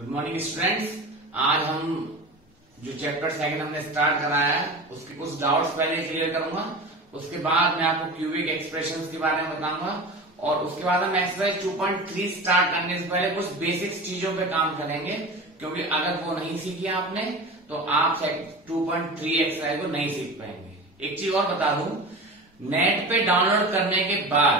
Good morning students. आज हम जो चैप्टर सेकंड हमने स्टार्ट कराया है उसके कुछ डाउट्स पहले क्लियर करूंगा। उसके बाद मैं आपको क्यूबिक एक्सप्रेशंस के बारे में बताऊंगा और उसके बाद हम एक्सरसाइज 2.3 स्टार्ट करने से पहले कुछ बेसिक्स चीजों पे काम करेंगे, क्योंकि अगर वो नहीं सीखी आपने तो आप 2.3 एक्सरसाइज को नहीं सीख पाएंगे। एक चीज और बता दूं, नेट पे डाउनलोड करने के बाद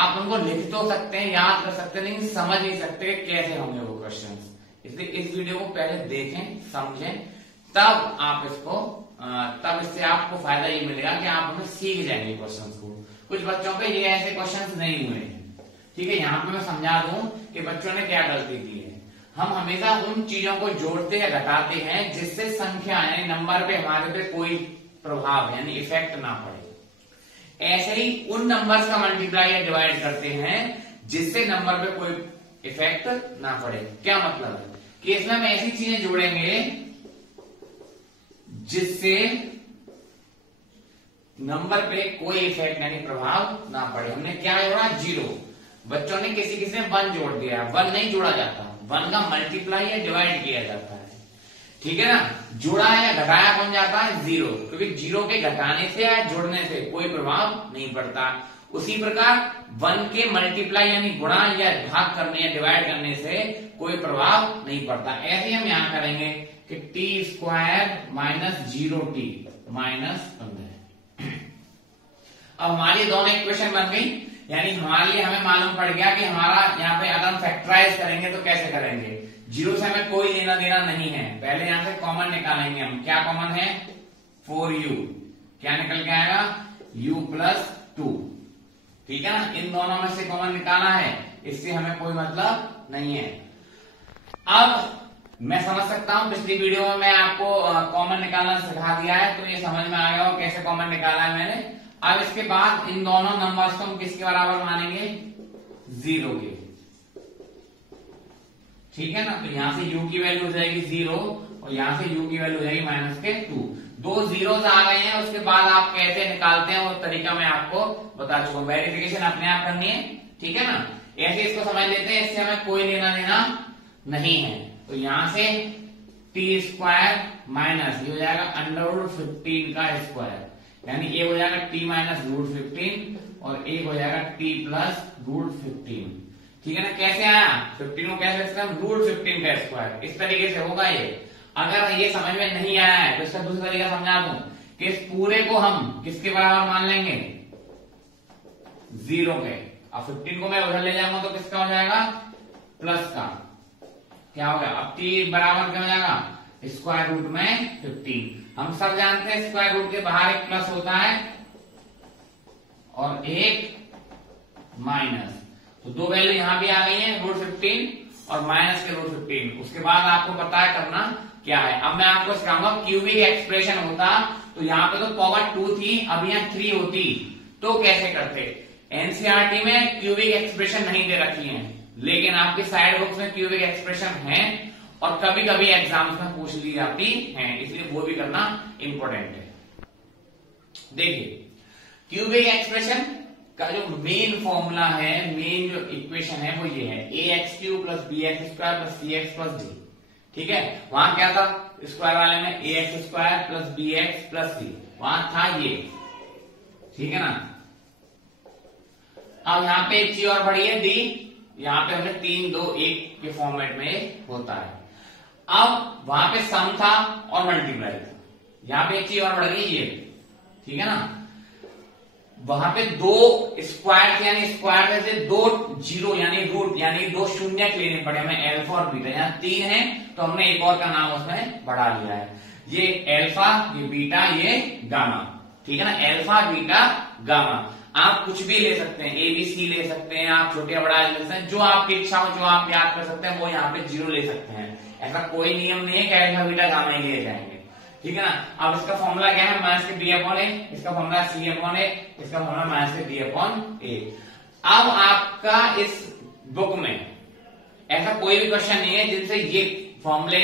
आप उनको लिख तो सकते हैं, याद कर सकते हैं, लेकिन समझ नहीं सकते कैसे होंगे वो क्वेश्चंस। इसलिए इस वीडियो को पहले देखें, समझें, तब आप इसको तब इससे आपको फायदा ये मिलेगा कि आप उन्हें सीख जाएंगे क्वेश्चंस को। कुछ बच्चों पे ये ऐसे क्वेश्चंस नहीं हुए हैं, ठीक है। यहाँ पे मैं समझा दूं कि बच्चों ने क्या गलती की है। हम हमेशा उन चीजों को जोड़ते या घटाते हैं जिससे संख्या यानी नंबर पे हमारे पे कोई प्रभाव यानी इफेक्ट ना पड़े। ऐसे ही उन नंबर्स का मल्टीप्लाई या डिवाइड करते हैं जिससे नंबर पे कोई इफेक्ट ना पड़े। क्या मतलब है कि इसमें हम ऐसी चीजें जोड़ेंगे जिससे नंबर पे कोई इफेक्ट यानी प्रभाव ना पड़े। हमने क्या जोड़ा? 0। बच्चों ने किसी ने 1 जोड़ दिया। 1 नहीं जोड़ा जाता, 1 का मल्टीप्लाई या डिवाइड किया जाता है, ठीक है ना। जोड़ा या घटाया कौन जाता है? 0, क्योंकि 0 के घटाने से या जोड़ने से कोई प्रभाव नहीं पड़ता। उसी प्रकार 1 के मल्टीप्लाई यानी गुणा या भाग करने या डिवाइड करने से कोई प्रभाव नहीं पड़ता। ऐसे ही हम यहां करेंगे कि t² - 0t -15। अब हमारी दोनों इक्वेशन बन गई, यानी हमारे लिए हमें मालूम पड़ गया कि हमारा यहाँ पे अगर हम फैक्टराइज करेंगे तो कैसे करेंगे। 0 से हमें कोई लेना देना नहीं है। पहले यहां से कॉमन निकालेंगे हम। क्या कॉमन है? 4u। क्या निकल के आएगा? u + 2, ठीक है ना। इन दोनों में से कॉमन निकाला है, इससे हमें कोई मतलब नहीं है। अब मैं समझ सकता हूं पिछली वीडियो में मैं आपको कॉमन निकालना सिखा दिया है, तो ये समझ में आ गया हो कैसे कॉमन निकाला है मैंने। अब इसके बाद इन दोनों नंबर्स को हम किसके बराबर मानेंगे? 0 के, ठीक है ना। तो यहां से u की वैल्यू हो जाएगी 0 और यहां से u की वैल्यू हो जाएगी -2। 2 zeros आ गए हैं। उसके बाद आप कैसे निकालते हैं वो तरीका मैं आपको बता चुका हूं। वेरिफिकेशन अपने आप करनी है, ठीक है ना। ऐसे इसको समझ लेते हैं, इससे हमें कोई लेना देना नहीं है। तो यहां से t² माइनस ये हो जाएगा √15 का स्क्वायर, यानी ये हो जाएगा t -√15 और एक हो जाएगा t + √15, ठीक है ना। कैसे आया? 15 को कैसे लिखते हैं? √15 का स्क्वायर। इस तरीके से होगा ये। अगर ये समझ में नहीं आया है तो इसका दूसरा तरीका समझा दूं कि इस पूरे को हम किसके बराबर मान लेंगे? 0 के। अब 15 को मैं उधर ले जाऊंगा तो किसका हो जाएगा? प्लस का। क्या हो गया? अब t बराबर क्या हो जाएगा? स्क्वायर रूट में 15। हम सब जानते हैं स्क्वायर रूट के बाहर एक प्लस होता है और एक माइनस। तो दो वैल्यू यहां भी आ गई है, √15 और माइनस के √15। उसके बाद आपको पता है करना क्या है। अब मैं आपको सिखाऊंगा क्यूबिक एक्सप्रेशन होता तो यहाँ पे तो पावर 2 थी, अब यहाँ 3 होती तो कैसे करते। एनसीईआरटी में क्यूबिक एक्सप्रेशन नहीं दे रखी है, लेकिन आपके साइड बुक्स में क्यूबिक एक्सप्रेशन है और कभी कभी एग्जाम्स में पूछ ली जाती है, इसलिए वो भी करना इंपॉर्टेंट है। देखिए, क्यूबिक एक्सप्रेशन का जो मेन फॉर्मूला है, मेन जो इक्वेशन है वो ये है, ax³ + bx² + cx + d, ठीक है। वहां क्या था? स्क्वायर वाले में ax² + bx + c, वहां था ये, ठीक है ना। अब यहाँ पे एक चीज और बढ़ी है d, यहाँ पे हमने 3 2 1 के फॉर्मेट में होता है। अब वहां पे सम था और मल्टीप्लाई था, यहाँ पे एक चीज और बढ़ गई ये, ठीक है ना। वहां पे 2 स्क्वायर थे, यानी स्क्वायर में से 2 0 यानी रूट यानी 2 शून्य लेने पड़े हमें, अल्फा और बीटा। यहाँ 3 है तो हमने एक और का नाम उसमें बढ़ा लिया है। ये अल्फा, ये बीटा, ये गामा, ठीक है ना। Alpha, beta, gamma. आप कुछ भी ले सकते हैं, ABC ले सकते हैं, आप छोटे या बड़ा ले सकते हैं, जो आपकी इच्छा हो, जो आप याद कर सकते हैं वो यहाँ पे 0 ले सकते हैं। ऐसा कोई नियम नहीं है कि अल्फा, बीटा, गामा ही लिए जाएंगे, ठीक है ना। अब इसका फॉर्मूला क्या है? -b/a। इसका फॉर्मूला c/a, इसका फॉर्मूला -b/a। अब आपका इस बुक में ऐसा कोई भी क्वेश्चन नहीं है जिनसे ये फॉर्मूले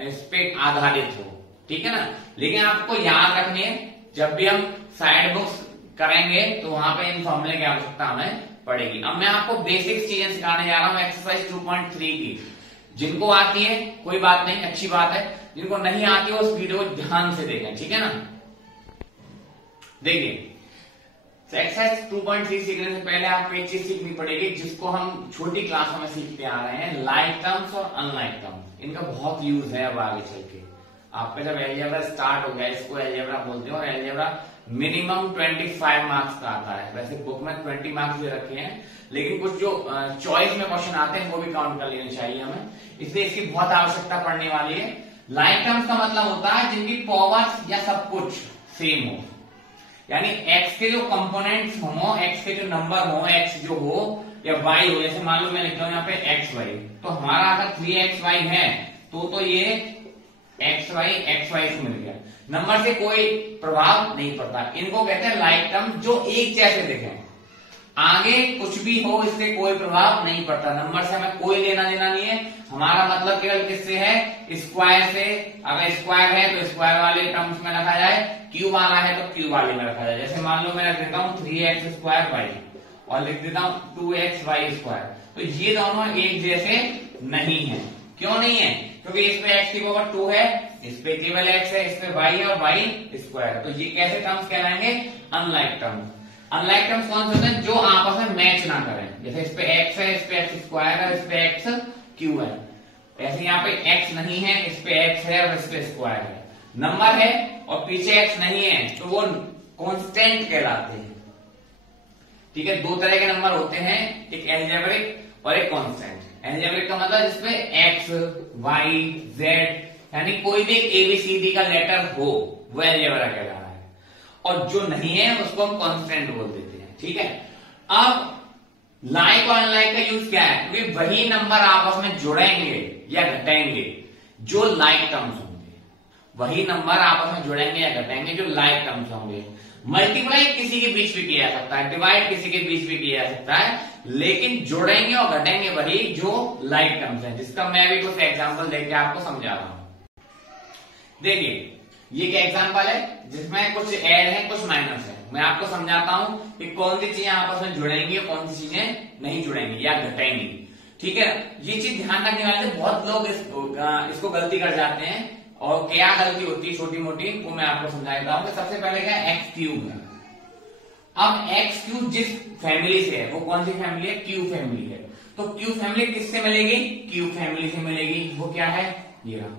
इस पे आधारित हो, ठीक है ना। लेकिन आपको याद रखनी है, जब भी हम साइड बुक्स करेंगे तो वहां पे इन फॉर्मूले की आवश्यकता हमें पड़ेगी। अब मैं आपको बेसिक चीजें सिखाने जा रहा हूं एक्सरसाइज 2.3 की। जिनको आती है कोई बात नहीं, अच्छी बात है, जिनको नहीं आती है उस वीडियो को ध्यान से देखें, ठीक है ना। देखिए एक्सरसाइज 2.3 सीखने से पहले आपको एक चीज सीखनी पड़ेगी जिसको हम छोटी क्लासों में सीखते आ रहे हैं, लाइक टर्म्स और अनलाइक टर्म्स। इनका बहुत यूज है अब आगे चल के। आपका जब अलजेब्रा स्टार्ट हो गया, इसको अलजेब्रा बोलते हैं, और अलजेब्रा मिनिमम 25 मार्क्स का आता है। वैसे बुक में 20 मार्क्स दे रखे हैं, लेकिन कुछ जो चॉइस में क्वेश्चन आते हैं वो भी काउंट कर लेने चाहिए हमें, इसलिए इसकी बहुत आवश्यकता पड़ने वाली है। लाइक टर्म्स का मतलब होता है जिनकी पावर्स या सब कुछ सेम हो, यानी x के जो कंपोनेंट्स हो, x के जो नंबर हो, x जो हो या y हो, जैसे मान लो मैं लिखता हूं यहाँ पे xy, तो हमारा अगर 3xy है तो ये xy से मिल गया, नंबर से कोई प्रभाव नहीं पड़ता। इनको कहते हैं लाइक टर्म, जो एक जैसे दिखे, आगे कुछ भी हो इससे कोई प्रभाव नहीं पड़ता, नंबर से हमें कोई लेना देना नहीं है। हमारा मतलब केवल किससे है, स्क्वायर से। अगर स्क्वायर है तो स्क्वायर वाले टर्म्स में रखा जाए, क्यू वाला है तो क्यू वाले में रखा जाए। जैसे मान लो मैं रख देता हूँ 3x² और लिख देता हूँ 2xy², तो ये दोनों एक जैसे नहीं है। क्यों नहीं है, क्योंकि इसमें x की पावर 2 है, इस पे केवल x है, इस पे y है और y², तो ये कैसे टर्म्स कहलाएंगे, अनलाइक टर्म्स। अनलाइक टर्म्स कौन से होते हैं, जो आपस में मैच ना करें। जैसे इस पे x है, इस पे x² है, इस पे x³ है, ऐसे यहाँ पे x नहीं है, इस पे x है और इस पे स्क्वायर है। नंबर है और पीछे x नहीं है तो वो कांस्टेंट कहलाते हैं, ठीक है। दो तरह के नंबर होते हैं, एक अलजेब्रिक और एक कांस्टेंट। अलजेब्रिक का मतलब जिसपे x, y, z यानी कोई भी ABCD का लेटर हो वो अलजेब्रा कहलाता है, और जो नहीं है उसको हम कांस्टेंट बोल देते हैं, ठीक है। अब लाइक और अनलाइक का यूज क्या है, क्योंकि वही नंबर आपस में जुड़ेंगे या घटेंगे जो लाइक टर्म्स होंगे, वही नंबर आपस में जुड़ेंगे या घटेंगे जो लाइक टर्म्स होंगे। मल्टीप्लाई किसी के बीच भी किया जा सकता है, डिवाइड किसी के बीच भी किया जा सकता है, लेकिन जुड़ेंगे और घटेंगे वही जो लाइक टर्म्स हैं, जिसका मैं भी कुछ एग्जांपल देके आपको समझा रहा हूं। देखिए ये क्या एग्जांपल है जिसमें कुछ ऐड है कुछ माइनस है। मैं आपको समझाता हूं कि कौन सी चीजें आपस में जुड़ेंगी और कौन सी चीजें नहीं जुड़ेंगी या घटेंगी, ठीक है। ये चीज ध्यान रखने वाले बहुत लोग इसको गलती कर जाते हैं, और क्या गलती होती है छोटी मोटी वो मैं आपको समझाता हूं। सबसे पहले क्या x³ है। अब x³ जिस फैमिली से है वो कौन सी फैमिली है, Q फैमिली है, तो Q फैमिली किससे मिलेगी, Q फैमिली से मिलेगी। वो क्या है, ये रहा।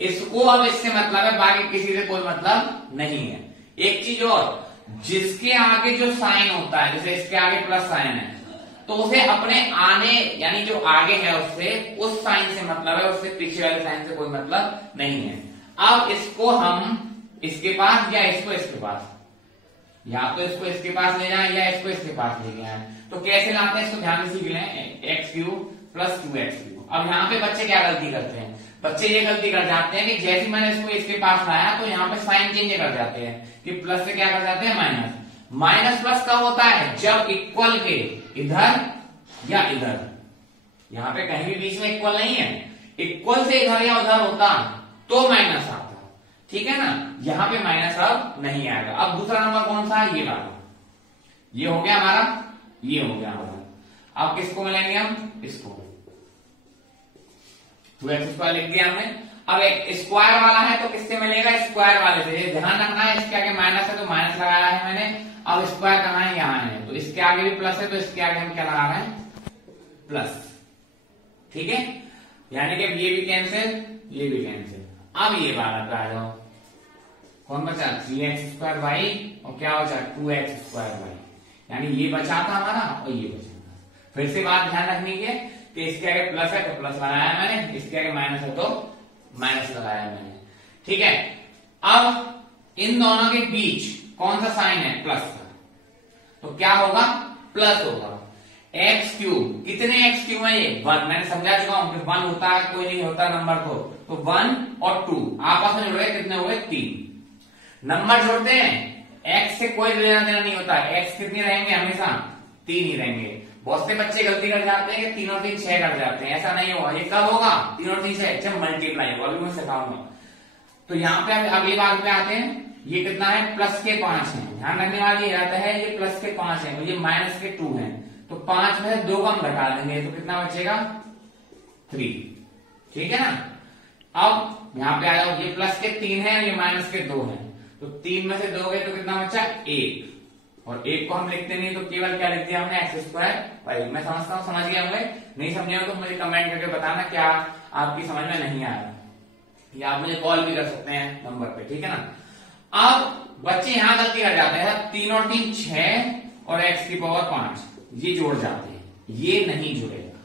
इसको अब इससे मतलब है, बाकी किसी से कोई मतलब नहीं है। एक चीज और, जिसके आगे जो साइन होता है, जैसे इसके आगे प्लस साइन है, तो उसे अपने आने यानी जो आगे है उससे उस साइन से मतलब है, उससे पीछे वाले साइन से कोई मतलब नहीं है। अब इसको हम इसके पास या इसको इसके पास, या तो इसको इसके पास ले जाए या इसको इसके पास ले जाए, तो कैसे लाते हैं इसको ध्यान से सीख लें। x³ + 2x³। अब यहाँ पे बच्चे क्या गलती करते हैं, बच्चे ये गलती कर जाते हैं कि जैसे मैंने इसको इसके पास लाया तो यहाँ पे साइन चेंज कर जाते हैं कि प्लस से क्या कर जाते हैं माइनस। माइनस प्लस कब होता है, जब इक्वल के इधर या इधर, यहाँ पे कहीं भी बीच में इक्वल नहीं है, इक्वल से इधर या उधर होता तो माइनस आता, ठीक है ना। यहाँ पे माइनस अब नहीं आएगा। अब दूसरा नंबर कौन सा है, ये वाला, ये हो गया हमारा, ये हो गया हमारा। अब किसको मिलेंगे हम, इसको 2x² लिख दिया हमने। अब एक स्क्वायर वाला है तो किससे मिलेगा, स्क्वायर वाले से। ध्यान रखना है इसके आगे माइनस है तो माइनस लगाया है मैंने। अब स्क्वायर कहाँ है, यहाँ है, तो इसके आगे भी प्लस है तो इसके आगे हम क्या लगा रहे हैं, प्लस, ठीक है। यानी कि ये भी कैंसिल, ये भी कैंसिल। अब ये वाला पे आ जाओ, कौन बचा, 3x² और क्या बचा 2x², यानी ये बचा था हमारा और ये बचा था। फिर से बात ध्यान रखनी है कि इसके आगे प्लस है तो प्लस लगाया मैंने, इसके आगे माइनस है तो माइनस लगाया मैंने, ठीक है। अब इन दोनों के बीच कौन सा साइन है, प्लस का, तो क्या होगा, प्लस होगा। x³ कितने x³ है, ये 1। मैंने समझा चुका हूं कि 1 होता है, कोई नहीं होता नंबर तो 1 और 2 आपस में जुड़ गए, कितने हो गए, 3 नंबर जोड़ते हैं। x से कोई लेना देना नहीं होता, x कितने रहेंगे, हमेशा 3 ही रहेंगे। बहुत से बच्चे गलती कर जाते हैं कि 3 और 3 6 कर जाते हैं, ऐसा नहीं होगा। ये कब होगा, 3 और 3 6 जब मल्टीप्लाई होगा, अभी मैं सिखाऊंगा। तो यहाँ पे अगली बात पे आते हैं, ये कितना है, प्लस के 5 है। ध्यान रखने वाली ये रहता है, ये प्लस के 5 है, ये माइनस के 2 है, तो 5 में 2 हम घटा देंगे तो कितना बचेगा, 3। ठीक है ना। अब यहां पे आ जाओ, ये प्लस के 3 है, ये माइनस के 2 है, तो 3 में से 2 गए तो कितना बचा 1, और 1 को हम लिखते नहीं तो केवल क्या लिख दिया हमने x²y। मैं समझता हूँ समझ गए होंगे, नहीं समझे हो तो मुझे कमेंट करके बताना क्या आपकी समझ में नहीं आ रहा, या आप मुझे कॉल भी कर सकते हैं नंबर पे। ठीक है ना। अब बच्चे यहां गलती कर जाते हैं, 3 और 3 6 और x⁵ ये जोड़ जाते हैं, ये नहीं जुड़ेगा।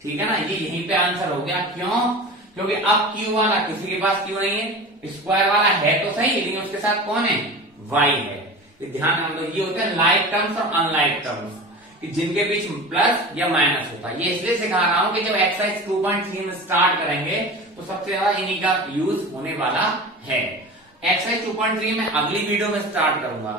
ठीक है ना, ये यहीं पे आंसर हो गया। क्यों? क्योंकि अब क्यू वाला किसी के पास क्यू नहीं है, स्क्वायर वाला है तो सही, लेकिन उसके साथ कौन है, y है। तो ध्यान रखो, ये होते हैं लाइक टर्म्स और अनलाइक टर्म्स, कि जिनके बीच प्लस या माइनस होता है। ये इसलिए सिखा रहा हूं कि जब एक्सरसाइज 2.3 में स्टार्ट करेंगे तो सबसे ज्यादा इन्हीं का यूज होने वाला है। एक्सरसाइज 2.3 में अगली वीडियो में स्टार्ट करूंगा।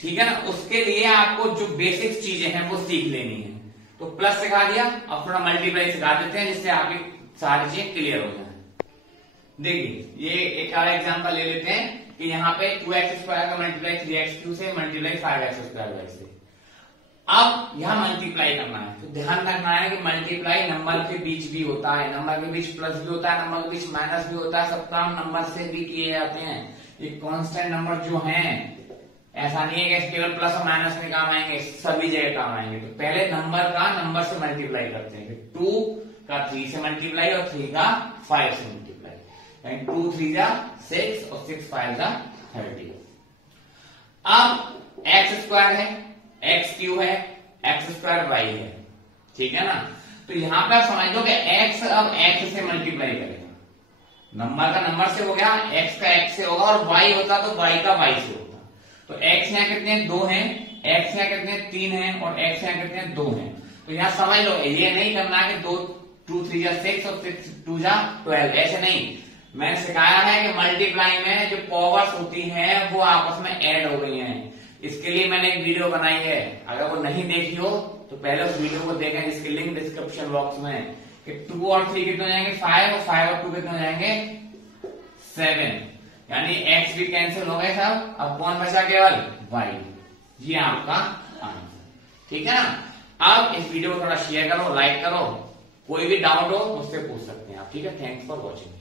ठीक है ना, उसके लिए आपको जो बेसिक चीजें हैं वो सीख लेनी है। तो प्लस सिखा दिया, अब थोड़ा मल्टीप्लाई सिखा देते हैं जिससे आपकी सारी चीजें क्लियर हो जाए। देखिए ये एक और एग्जांपल ले लेते हैं कि यहाँ पे 2x² का मल्टीप्लाई 3x³ से मल्टीप्लाई 5x² से। अब यहां मल्टीप्लाई करना है तो ध्यान रखना है कि मल्टीप्लाई नंबर के बीच भी होता है, नंबर के बीच प्लस भी होता है, नंबर के बीच माइनस भी होता है, सब काम नंबर से भी किए जाते हैं। ये कांस्टेंट नंबर जो हैं, ऐसा नहीं है कि केवल प्लस और माइनस में काम आएंगे, सभी जगह काम आएंगे। तो पहले नंबर का नंबर से मल्टीप्लाई करते हैं, 2 का 3 से मल्टीप्लाई और 3 का 5 से मल्टीप्लाई, 2 3 जा 6 और 6 5 जा 30। अब x² है, x³ है, x²y है। ठीक है ना। तो यहां पर आप समझ लो कि x अब x से मल्टीप्लाई करेगा, नंबर का नंबर से हो गया, x का x से होगा, और y होता तो y का y से होता। तो x यहाँ कितने 2 हैं, x यहाँ कितने 3 हैं, और x यहाँ कितने 2 हैं। तो यहाँ समझ लो, ये नहीं करना है कि 2 3 जा 6 और 6 2 जा 12, ऐसे नहीं। मैंने सिखाया है कि मल्टीप्लाई में जो पावर्स होती हैं वो आपस में ऐड हो गई हैं। इसके लिए मैंने एक वीडियो बनाई है, अगर वो नहीं देखी हो तो पहले उस वीडियो को देखें, जिसकी लिंक डिस्क्रिप्शन बॉक्स में है। कि 2 और 3 कितने हो जाएंगे 5, और 5 और 2 कितने हो जाएंगे 7, यानी x भी कैंसिल हो गए सब। अब कौन बचा केवल y, ये आपका आंसर। ठीक है ना। अब इस वीडियो को थोड़ा शेयर करो, लाइक करो, कोई भी डाउट हो मुझसे पूछ सकते हैं आप। ठीक है, थैंक्स फॉर वॉचिंग।